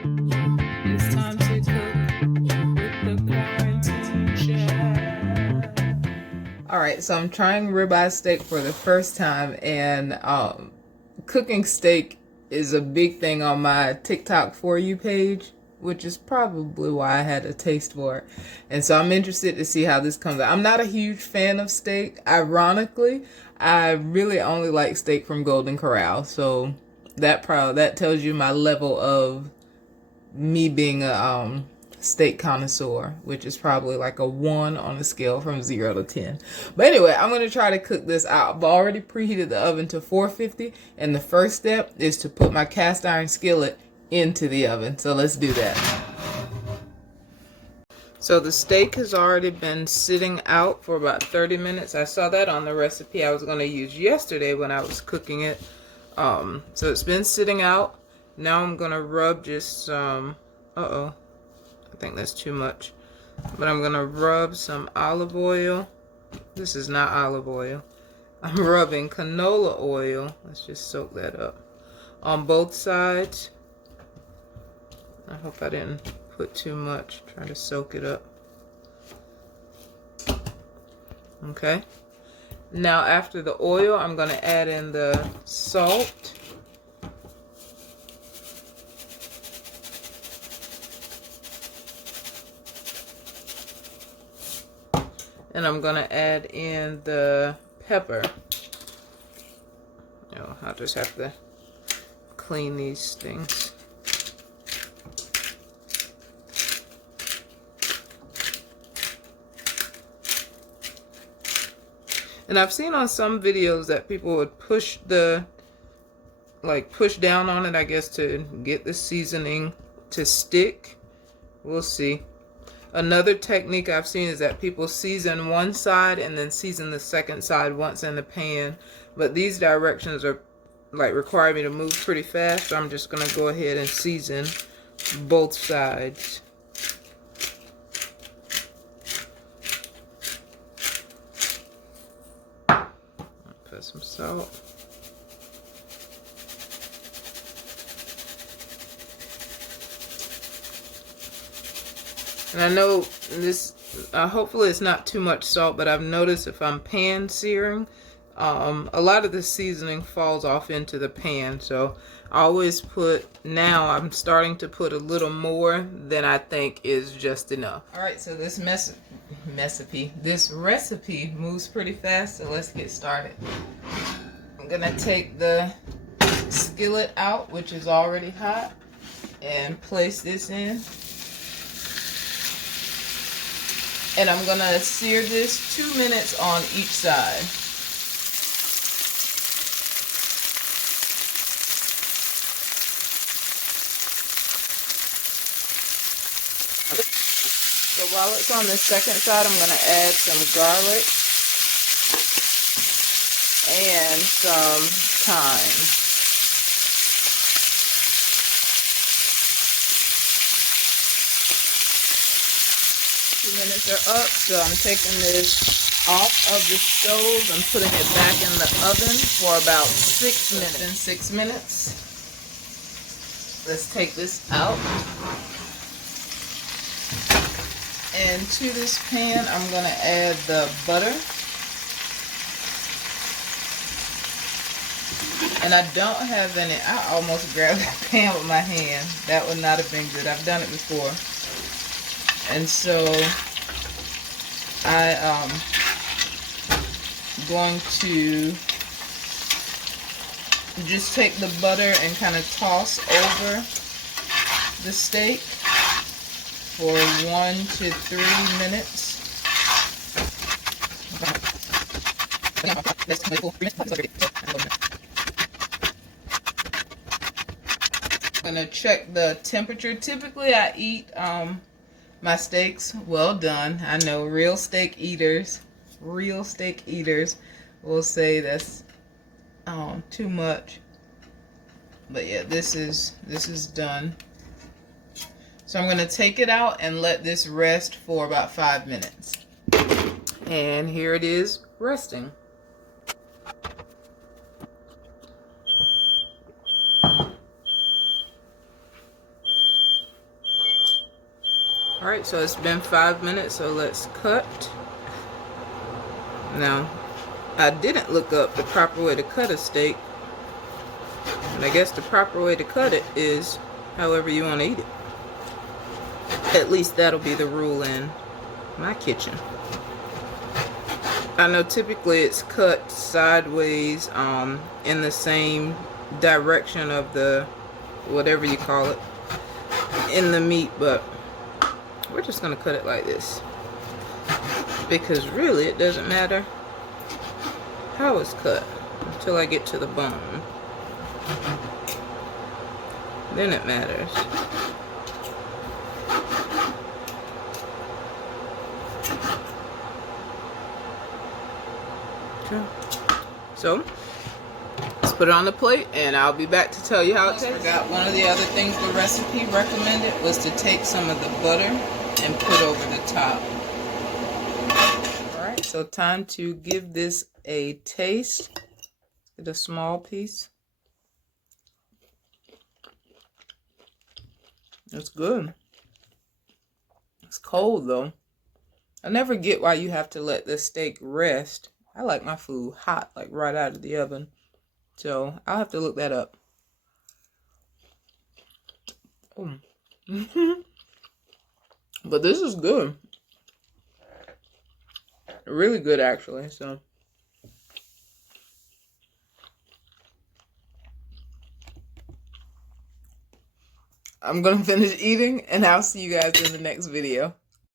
It's time to cook with the quarantine chef. All right, so I'm trying ribeye steak for the first time, and cooking steak is a big thing on my TikTok For You page, which is probably why I had a taste for it. And so I'm interested to see how this comes out. I'm not a huge fan of steak. Ironically, I really only like steak from Golden Corral, so that tells you my level of me being a steak connoisseur, which is probably like a 1 on a scale from 0 to 10. But anyway, I'm going to try to cook this out. I've already preheated the oven to 450, and the first step is to put my cast iron skillet into the oven. So let's do that. So the steak has already been sitting out for about 30 minutes. I saw that on the recipe I was going to use yesterday when I was cooking it. So it's been sitting out. Now I'm going to rub just some, I think that's too much. But I'm going to rub some olive oil. This is not olive oil. I'm rubbing canola oil. Let's just soak that up. On both sides. I hope I didn't put too much. Try to soak it up. Okay. Now after the oil, I'm going to add in the salt. And I'm going to add in the pepper. Oh, I'll just have to clean these things. And I've seen on some videos that people would push down on it, I guess, to get the seasoning to stick. We'll see. Another technique I've seen is that people season one side and then season the second side once in the pan. But these directions are require me to move pretty fast, so I'm just going to go ahead and season both sides. Put some salt. And I know this, hopefully it's not too much salt, but I've noticed if I'm pan searing, a lot of the seasoning falls off into the pan. So I always now I'm starting to put a little more than I think is just enough. All right, so this recipe moves pretty fast, so let's get started. I'm gonna take the skillet out, which is already hot, and place this in. And I'm going to sear this 2 minutes on each side. So while it's on the second side, I'm going to add some garlic and some thyme. 2 minutes are up, so I'm taking this off of the stove and putting it back in the oven for about 6 minutes. In 6 minutes, let's take this out. And to this pan, I'm going to add the butter. And I don't have any, I almost grabbed the pan with my hand. That would not have been good. I've done it before. And so I'm going to just take the butter and kind of toss over the steak for 1 to 3 minutes. I'm going to check the temperature. Typically I eat my steaks well done. I know real steak eaters will say that's too much. But yeah, this is done. So I'm going to take it out and let this rest for about 5 minutes. And here it is resting. Alright, so it's been 5 minutes, so let's cut. Now, I didn't look up the proper way to cut a steak. And I guess the proper way to cut it is however you want to eat it. At least that'll be the rule in my kitchen. I know typically it's cut sideways in the same direction of the whatever you call it in the meat, but we're just gonna cut it like this because really it doesn't matter how it's cut until I get to the bone. Then it matters. Okay. So let's put it on the plate and I'll be back to tell you how it tastes. I forgot one of the other things the recipe recommended was to take some of the butter and put over the top. Alright, so time to give this a taste. Get a small piece. It's good. It's cold though. I never get why you have to let this steak rest. I like my food hot, like right out of the oven. So I'll have to look that up. But this is good. Really good actually, so. I'm gonna finish eating and I'll see you guys in the next video.